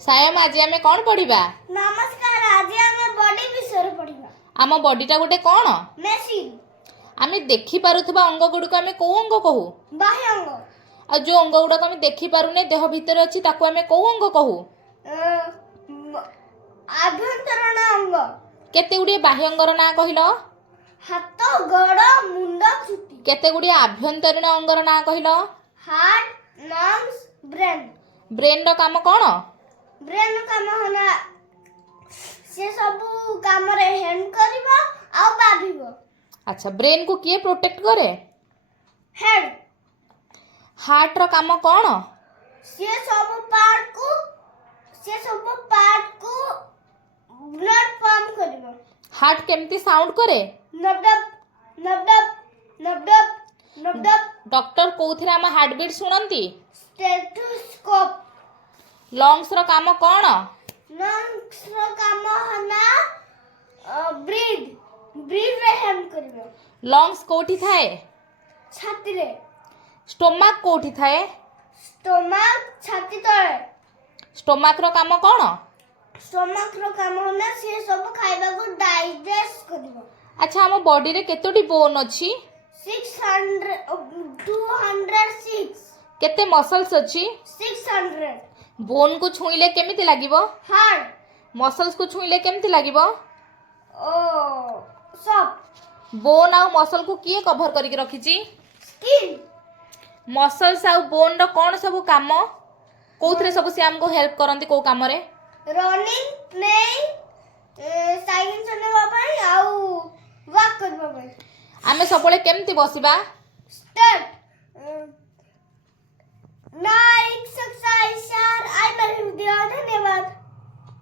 सायम आज आमे कौन पढ़िबा? नमस्कार। आज आमे बॉडी विषय पढ़िबा। आम बॉडीटा गोटे कौन? मशीन। आमे देखि पारुथबा अंग गुडको आमे को अंग कहू? बाह्य अंग। आ जो अंग गुडको आमे देखि पारुने देह भितर अछि ताको आमे को अंग कहू? आभ्यंतरण अंग। केते गुडी बाह्य अंगर ना कहिलो? हाथ, गोड़, मुंड, चुटी। केते गुडी आभ्यंतरीण अंगर ना कहिलो? Heart, lungs, brain. ब्रेन रो काम कोन? ब्रेन काम होला से सब काम रे हेल्प करबा आ भाबिबो। अच्छा, ब्रेन को किए प्रोटेक्ट करे? हेड। हार्ट रो काम कोन? से सब पार्ट को ब्लड पंप करबो। हार्ट केमती साउंड करे? नबडब नबडब नबडब नबडब। डॉक्टर कोउथिरा हम हार्ट बीट सुनंती? स्टेथोस्कोप। लंग्स रो काम कोन? लंग्स रो काम हना ब्रीथ रे हेल्प करबो। लंग्स कोठी थाए? छाती रे। स्टोमक कोठी थाए? स्टोमक छाती तळे। स्टोमक रो काम कोन? स्टोमक रो काम हना से सब खाइबा को डाइजेस्ट करबो। अच्छा, हम बॉडी रे केतोटी बोन अछि? 206। केते मसल्स अछि? 600। बोन को छुईले केमिति लागिबो? हार्ड। मसल्स को छुईले केमिति लागिबो? सॉफ्ट। बोन आ मसल को किए कवर करिक रखिछि? स्किन। मसल्स आ बोन रो कोन सब काम? कोथरे सब से हमको हेल्प करंती को काम रे? रनिंग, प्लेइंग, साइकिल चलेबा पई आ वॉक करबा पई। आमे सबले केमिति बसिबा? स्टार्ट। लाइक, सब्सक्राइब, शेयर, आई